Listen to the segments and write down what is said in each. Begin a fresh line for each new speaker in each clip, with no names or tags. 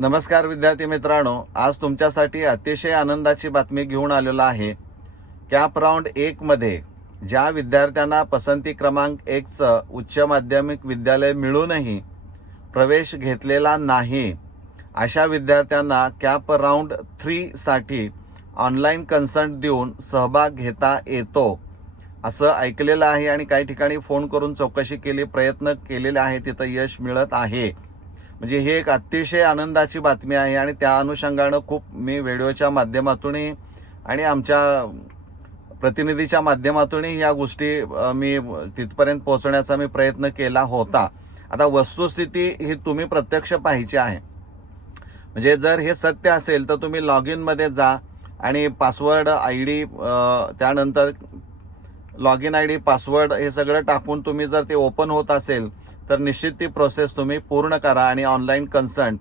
नमस्कार विद्यार्थी मित्रांनो आज तुमच्यासाठी अतिशय आनंदाची बातमी घेऊन आलेलो आहे. कॅप राऊंड एकमध्ये ज्या विद्यार्थ्यांना पसंती क्रमांक एकचं उच्च माध्यमिक विद्यालय मिळूनही प्रवेश घेतलेला नाही अशा विद्यार्थ्यांना कॅप राऊंड थ्रीसाठी ऑनलाईन कन्सल्ट देऊन सहभाग घेता येतो असं ऐकलेलं आहे आणि काही ठिकाणी फोन करून चौकशी केली प्रयत्न केलेले आहे तिथं यश मिळत आहे. म्हणजे ही एक अतिशय आनंदाची बातमी आहे आणि त्या अनुषंगानं खूप मी व्हिडिओच्या माध्यमातूनही आणि आमच्या प्रतिनिधीच्या माध्यमातूनही या गोष्टी मी तिथपर्यंत पोहोचण्याचा मी प्रयत्न केला होता. आता वस्तुस्थिती ही तुम्ही प्रत्यक्ष पाहायची आहे. म्हणजे जर हे सत्य असेल तर तुम्ही लॉग इनमध्ये जा आणि पासवर्ड आय डी त्यानंतर log in I D password हे सगळं टाकून तुम्ही जर ते ओपन होत असेल तर निश्चित ती प्रोसेस तुम्ही पूर्ण करा आणि ऑनलाईन कन्सर्ट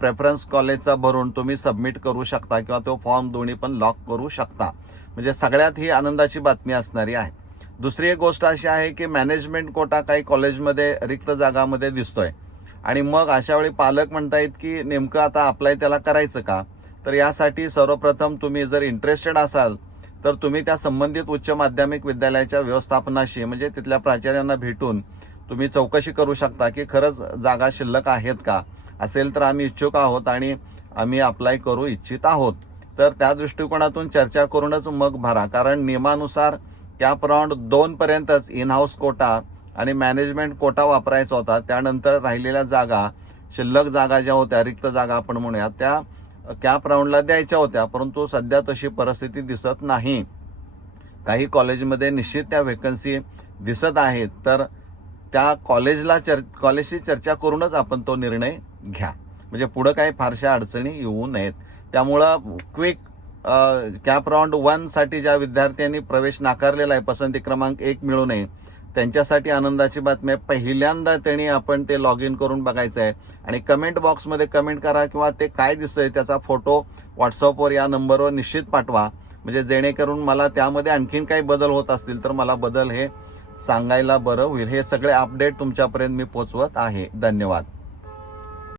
प्रेफरन्स कॉलेजचा भरून तुम्ही सबमिट करू शकता किंवा तो फॉर्म दोन्ही पण लॉक करू शकता. म्हणजे सगळ्यात ही आनंदाची बातमी असणारी आहे. दुसरी एक गोष्ट अशी आहे की मॅनेजमेंट कोटा काही कॉलेजमध्ये रिक्त जागामध्ये दिसतोय. आणि मग अशा वेळी पालक म्हणतायत की नेमकं आता अप्लाय त्याला करायचं का? तर यासाठी सर्वप्रथम तुम्ही जर इंटरेस्टेड असाल तर तुम्ही त्या संबंधित उच्च माध्यमिक विद्यालयाच्या व्यवस्थापनाशी म्हणजे तिथल्या प्राचार्यांना भेटून तुम्ही चौकशी करू शकता की खरंच जागा शिल्लक आहेत का? असेल तर आम्ही इच्छुक आहोत आणि आम्ही अप्लाय करू इच्छित आहोत. तर त्या दृष्टिकोनातून चर्चा करूनच मग भरा. कारण नियमानुसार कॅप राऊंड दोनपर्यंतच इन हाऊस कोटा आणि मॅनेजमेंट कोटा वापरायचा होता. त्यानंतर राहिलेल्या जागा शिल्लक जागा ज्या होत्या रिक्त जागा आपण म्हणूया त्या कॅप राऊंडला द्यायच्या होत्या. परंतु सध्या तशी परिस्थिती दिसत नाही. काही कॉलेजमध्ये निश्चित त्या व्हेकन्सी दिसत आहेत. तर त्या कॉलेजला चर कॉलेजशी चर्चा करूनच आपण तो निर्णय घ्या. म्हणजे पुढं काही फारशा अडचणी येऊ नयेत. त्यामुळं क्विक कॅप राऊंड वनसाठी ज्या विद्यार्थ्यांनी प्रवेश नाकारलेला आहे पसंती क्रमांक एक मिळू नये त्यांच्यासाठी आनंदाची बातमी आहे. पहिल्यांदा त्यांनी आपण ते लॉग इन करून बघायचं आहे. आणि कमेंट बॉक्समध्ये कमेंट करा किंवा ते काय दिसतंय त्याचा फोटो व्हॉट्सअपवर या नंबरवर निश्चित पाठवा. म्हणजे जेणेकरून मला त्यामध्ये आणखीन काही बदल होत असतील तर मला बदल हे सांगायला बरं होईल. हे सगळे अपडेट तुमच्यापर्यंत मी पोचवत आहे. धन्यवाद.